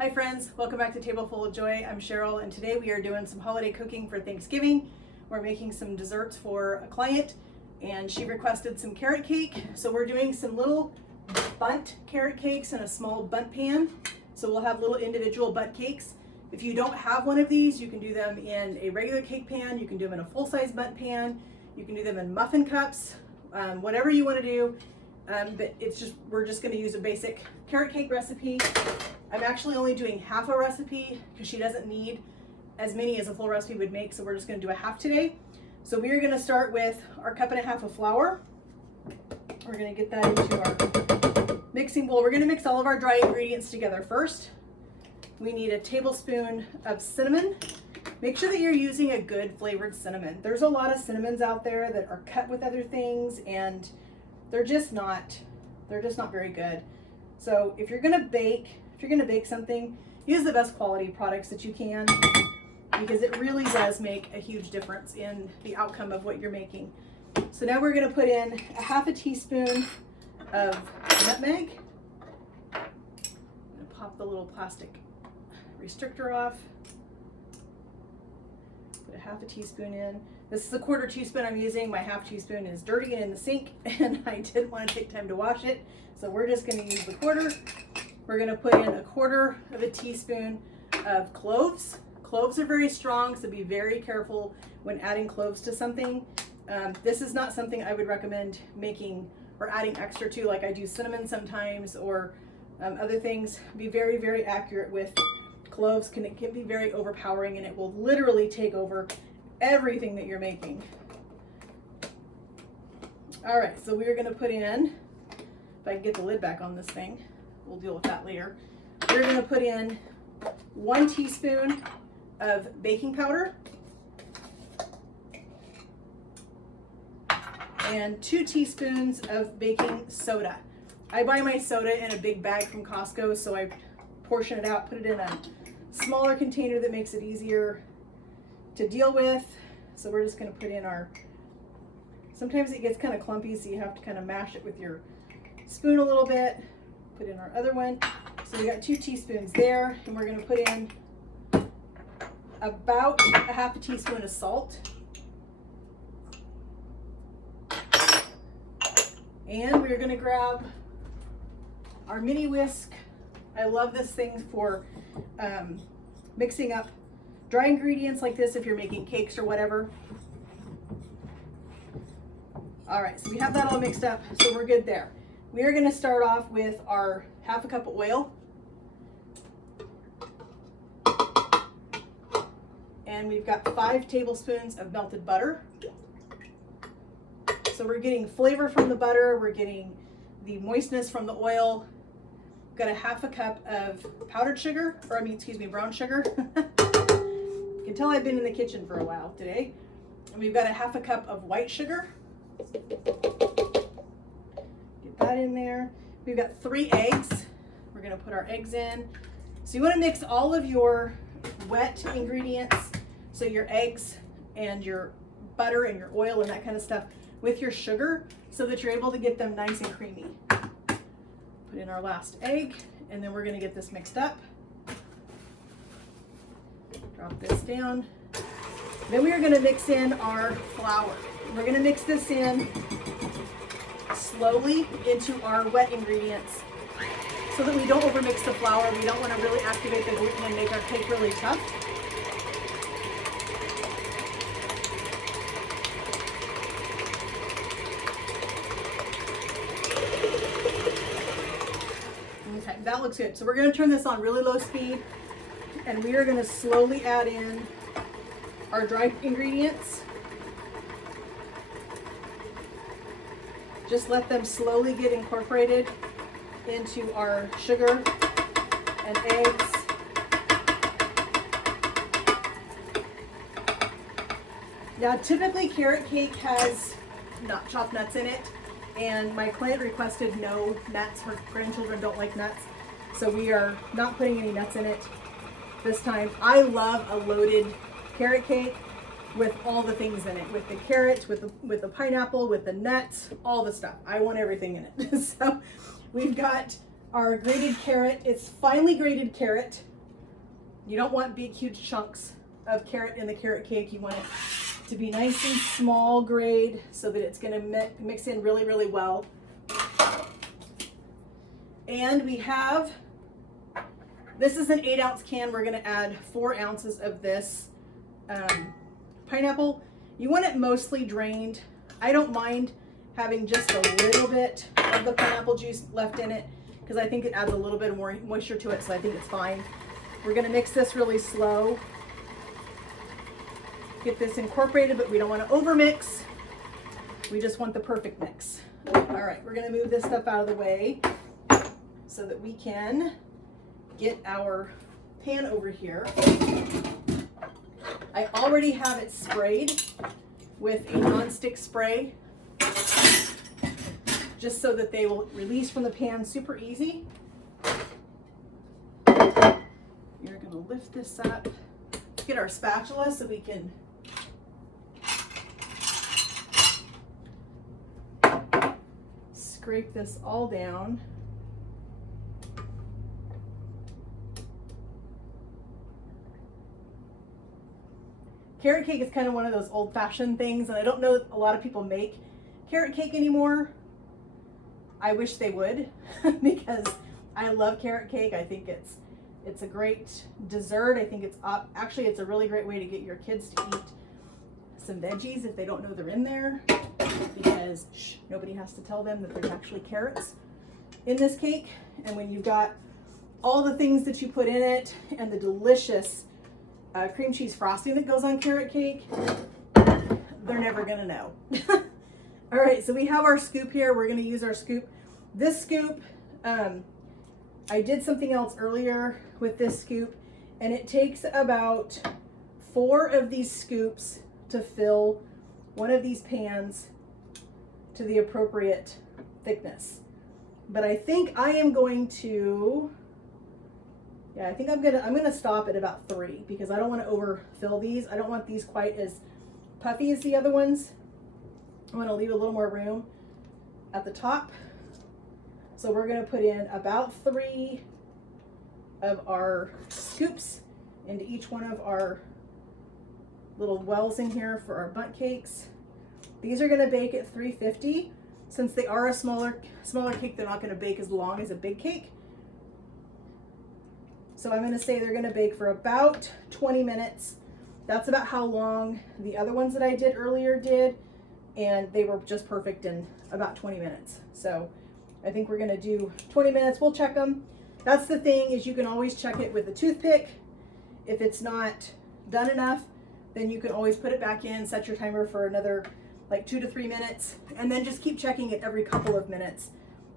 Hi friends, welcome back to Table Full of Joy. I'm Cheryl and today we are doing some holiday cooking for Thanksgiving. We're making some desserts for a client and she requested some carrot cake. So we're doing some little bundt carrot cakes in a small bundt pan. So we'll have little individual bundt cakes. If you don't have one of these, you can do them in a regular cake pan, you can do them in a full-size bundt pan, you can do them in muffin cups, whatever you want to do. But we're just going to use a basic carrot cake recipe. I'm actually only doing half a recipe because she doesn't need as many as a full recipe would make, so we're just going to do a half today. So we are going to start with our 1.5 cups of flour. We're going to get that into our mixing bowl. We're going to mix all of our dry ingredients together first. We need a tablespoon of cinnamon. Make sure that you're using a good flavored cinnamon. There's a lot of cinnamons out there that are cut with other things and they're just not very good. So if you're gonna bake something, use the best quality products that you can because it really does make a huge difference in the outcome of what you're making. So now we're gonna put in a 1/2 teaspoon of nutmeg. I'm gonna pop the little plastic restrictor off. Put a 1/2 teaspoon in. This is a 1/4 teaspoon I'm using. My 1/2 teaspoon is dirty and in the sink and I didn't want to take time to wash it. So we're just going to use the 1/4. We're going to put in a 1/4 teaspoon of cloves. Cloves are very strong, so be very careful when adding cloves to something. This is not something I would recommend making or adding extra to, like I do cinnamon sometimes or other things. Be very, very accurate with cloves. It can be very overpowering and it will literally take over everything that you're making. All right, so we're going to put in, if I can get the lid back on this thing, we'll deal with that later. We're going to put in 1 teaspoon of baking powder and 2 teaspoons of baking soda. I buy my soda in a big bag from Costco, so I portion it out, put it in a smaller container that makes it easier to deal with. So we're just going to put in sometimes it gets kind of clumpy, so you have to kind of mash it with your spoon a little bit. Put in our other one. So we got 2 teaspoons there, and we're going to put in about a 1/2 teaspoon of salt. And we're going to grab our mini whisk. I love this thing for mixing up dry ingredients like this if you're making cakes or whatever. All right, so we have that all mixed up, so we're good there. We are going to start off with our 1/2 cup of oil. And we've got 5 tablespoons of melted butter. So we're getting flavor from the butter, we're getting the moistness from the oil. We've got a 1/2 cup of powdered sugar, brown sugar. You can tell I've been in the kitchen for a while today. And we've got a 1/2 cup of white sugar. Get that in there. We've got 3 eggs. We're going to put our eggs in. So you want to mix all of your wet ingredients, so your eggs and your butter and your oil and that kind of stuff, with your sugar so that you're able to get them nice and creamy. Put in our last egg, and then we're going to get this mixed up. Drop this down. Then we are going to mix in our flour. We're going to mix this in slowly into our wet ingredients so that we don't overmix the flour. We don't want to really activate the gluten and make our cake really tough. Okay, that looks good. So we're going to turn this on really low speed. And we are going to slowly add in our dry ingredients. Just let them slowly get incorporated into our sugar and eggs. Now, typically carrot cake has chopped nuts in it, and my client requested no nuts. Her grandchildren don't like nuts, so we are not putting any nuts in it this time. I love a loaded carrot cake with all the things in it, with the carrots, with the pineapple, with the nuts, all the stuff. I want everything in it. So we've got our grated carrot. It's finely grated carrot. You don't want big, huge chunks of carrot in the carrot cake. You want it to be nice and small grade so that it's going to mix in really, really well. And we have, this is an 8-ounce can. We're going to add 4 ounces of this pineapple. You want it mostly drained. I don't mind having just a little bit of the pineapple juice left in it because I think it adds a little bit more moisture to it, so I think it's fine. We're going to mix this really slow. Get this incorporated, but we don't want to overmix. We just want the perfect mix. All right, we're going to move this stuff out of the way so that we can get our pan over here. I already have it sprayed with a nonstick spray, just so that they will release from the pan super easy. You're going to lift this up. Get our spatula so we can scrape this all down. Carrot cake is kind of one of those old-fashioned things, and I don't know that a lot of people make carrot cake anymore. I wish they would because I love carrot cake. I think it's a great dessert. I think it's actually it's a really great way to get your kids to eat some veggies if they don't know they're in there, because nobody has to tell them that there's actually carrots in this cake. And when you've got all the things that you put in it and the delicious cream cheese frosting that goes on carrot cake, they're never gonna know. All right, so we have our scoop here. We're gonna use our scoop. This scoop, I did something else earlier with this scoop, and it takes about 4 of these scoops to fill one of these pans to the appropriate thickness. But I think I am going to, I think I'm gonna stop at about 3 because I don't want to overfill these. I don't want these quite as puffy as the other ones. I want to leave a little more room at the top. So we're going to put in about 3 of our scoops into each one of our little wells in here for our bundt cakes. These are going to bake at 350. Since they are a smaller cake, they're not going to bake as long as a big cake. So I'm going to say they're going to bake for about 20 minutes. That's about how long the other ones that I did earlier did, and they were just perfect in about 20 minutes. So I think we're going to do 20 minutes. We'll check them. That's the thing, is you can always check it with a toothpick. If it's not done enough, then you can always put it back in, set your timer for another like 2 to 3 minutes, and then just keep checking it every couple of minutes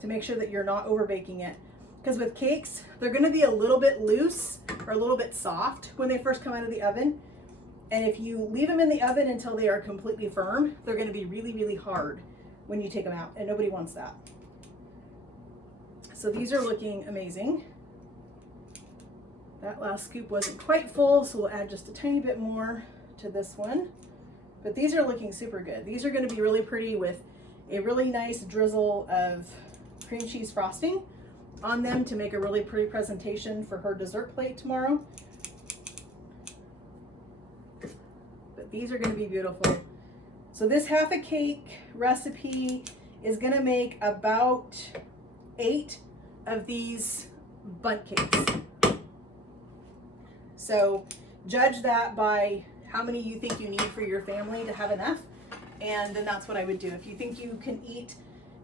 to make sure that you're not over baking it. Because with cakes, they're going to be a little bit loose or a little bit soft when they first come out of the oven. And if you leave them in the oven until they are completely firm, they're going to be really, really hard when you take them out, and nobody wants that. So these are looking amazing. That last scoop wasn't quite full, so we'll add just a tiny bit more to this one. But these are looking super good. These are going to be really pretty with a really nice drizzle of cream cheese frosting on them to make a really pretty presentation for her dessert plate tomorrow. But these are going to be beautiful. So this half a cake recipe is going to make about 8 of these bundt cakes. So judge that by how many you think you need for your family to have enough, and then that's what I would do. If you think you can eat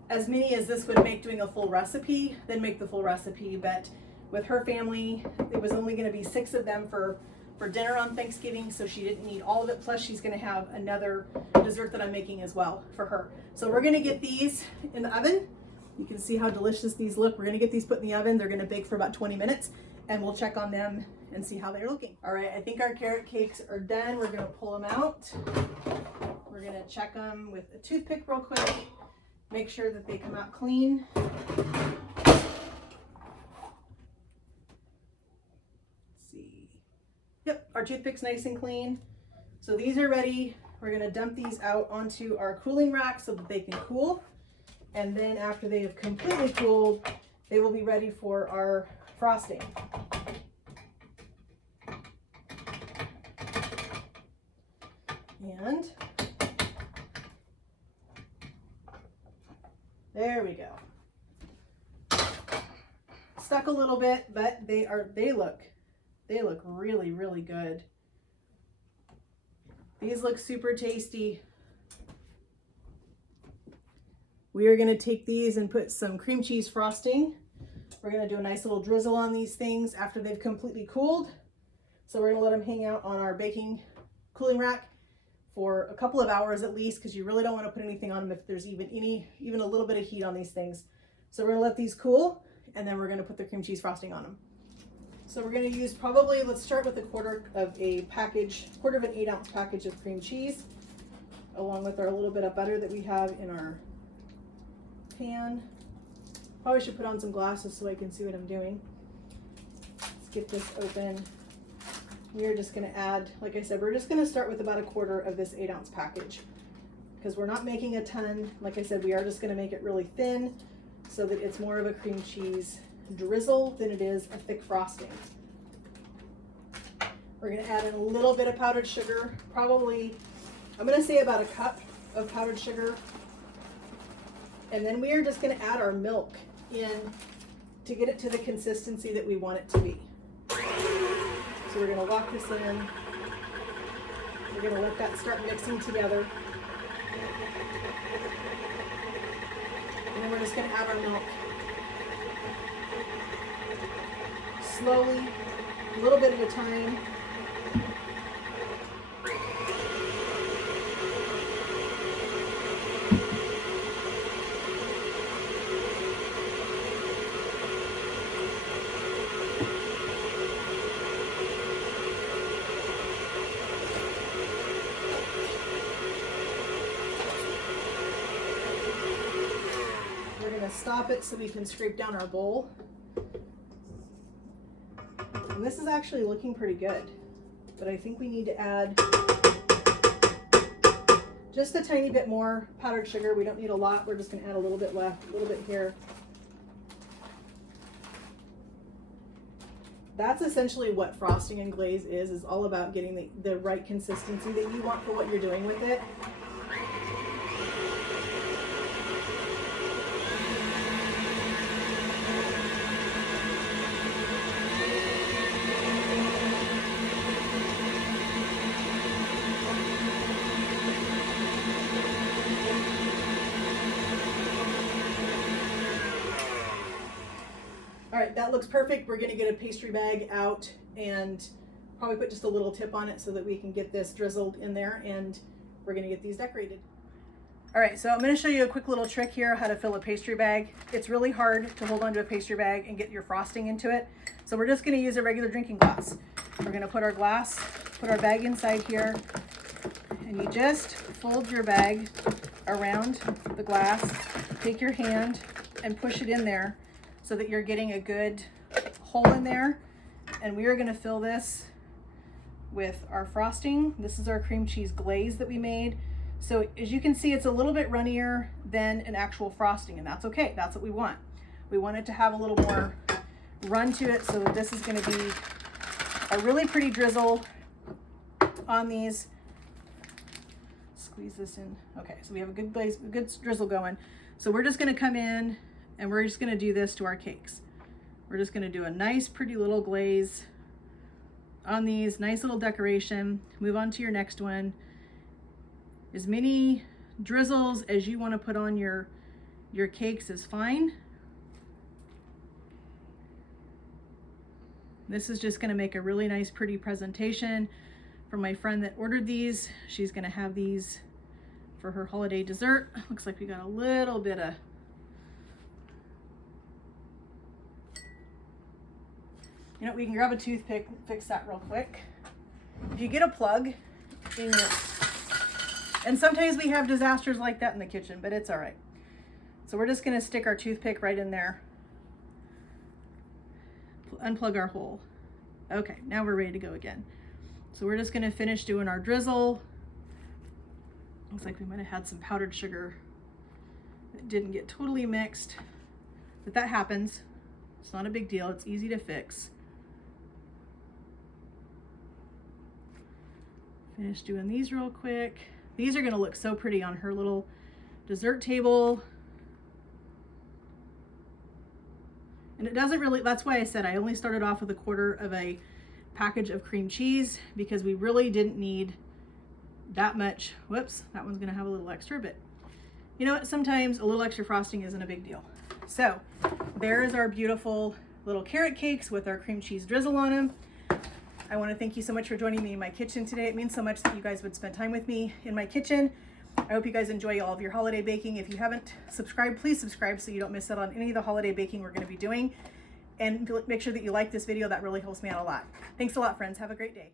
as many as this would make doing a full recipe, then make the full recipe. But with her family, it was only going to be 6 of them for dinner on Thanksgiving, so she didn't need all of it. Plus she's going to have another dessert that I'm making as well for her. So we're going to get these in the oven. You can see how delicious these look. We're going to get these put in the oven. They're going to bake for about 20 minutes, and we'll check on them and see how they're looking. All right, I think our carrot cakes are done. We're going to pull them out. We're going to check them with a toothpick real quick. Make sure that they come out clean. Let's see. Yep, our toothpick's nice and clean. So these are ready. We're going to dump these out onto our cooling rack so that they can cool. And then after they have completely cooled, they will be ready for our frosting. And there we go. Stuck a little bit, but they look really, really good. These look super tasty. We are going to take these and put some cream cheese frosting. We're going to do a nice little drizzle on these things after they've completely cooled. So we're going to let them hang out on our baking cooling rack for a couple of hours at least, because you really don't want to put anything on them if there's even a little bit of heat on these things. So we're going to let these cool, and then we're going to put the cream cheese frosting on them. So we're going to use probably, let's start with a quarter of an 8-ounce package of cream cheese, along with our little bit of butter that we have in our pan. Probably should put on some glasses so I can see what I'm doing. Let's get this open. We are just going to add, like I said, we're just going to start with about a quarter of this 8-ounce package, because we're not making a ton. Like I said, we are just going to make it really thin so that it's more of a cream cheese drizzle than it is a thick frosting. We're going to add in a little bit of powdered sugar, probably, I'm going to say about a cup of powdered sugar. And then we are just going to add our milk in to get it to the consistency that we want it to be. So we're going to lock this in. We're going to let that start mixing together. And then we're just going to add our milk. Slowly, a little bit at a time. Stop it so we can scrape down our bowl. And this is actually looking pretty good, but I think we need to add just a tiny bit more powdered sugar. We don't need a lot. We're just going to add a little bit left, a little bit here. That's essentially what frosting and glaze is all about, getting the right consistency that you want for what you're doing with it. All right, that looks perfect. We're gonna get a pastry bag out and probably put just a little tip on it so that we can get this drizzled in there, and we're gonna get these decorated. All right, so I'm gonna show you a quick little trick here how to fill a pastry bag. It's really hard to hold onto a pastry bag and get your frosting into it. So we're just gonna use a regular drinking glass. We're gonna put our bag inside here, and you just fold your bag around the glass, take your hand and push it in there so that you're getting a good hole in there. And we are gonna fill this with our frosting. This is our cream cheese glaze that we made. So as you can see, it's a little bit runnier than an actual frosting, and that's okay. That's what we want. We want it to have a little more run to it, so that this is gonna be a really pretty drizzle on these. Squeeze this in. Okay, so we have a good glaze, a good drizzle going. So we're just gonna come in and we're just gonna do this to our cakes. We're just gonna do a nice, pretty little glaze on these, nice little decoration. Move on to your next one. As many drizzles as you wanna put on your cakes is fine. This is just gonna make a really nice, pretty presentation for my friend that ordered these. She's gonna have these for her holiday dessert. Looks like we got a little bit of we can grab a toothpick, fix that real quick. If you get a plug in your, and sometimes we have disasters like that in the kitchen, but it's all right. So we're just gonna stick our toothpick right in there, unplug our hole. Okay, now we're ready to go again. So we're just gonna finish doing our drizzle. Looks like we might have had some powdered sugar that didn't get totally mixed, but that happens. It's not a big deal. It's easy to fix. Finish doing these real quick. These are going to look so pretty on her little dessert table. And it doesn't really, that's why I said I only started off with a quarter of a package of cream cheese, because we really didn't need that much. Whoops, that one's going to have a little extra, but you know what? Sometimes a little extra frosting isn't a big deal. So there's our beautiful little carrot cakes with our cream cheese drizzle on them. I want to thank you so much for joining me in my kitchen today. It means so much that you guys would spend time with me in my kitchen. I hope you guys enjoy all of your holiday baking. If you haven't subscribed, please subscribe so you don't miss out on any of the holiday baking we're going to be doing. And make sure that you like this video. That really helps me out a lot. Thanks a lot, friends. Have a great day.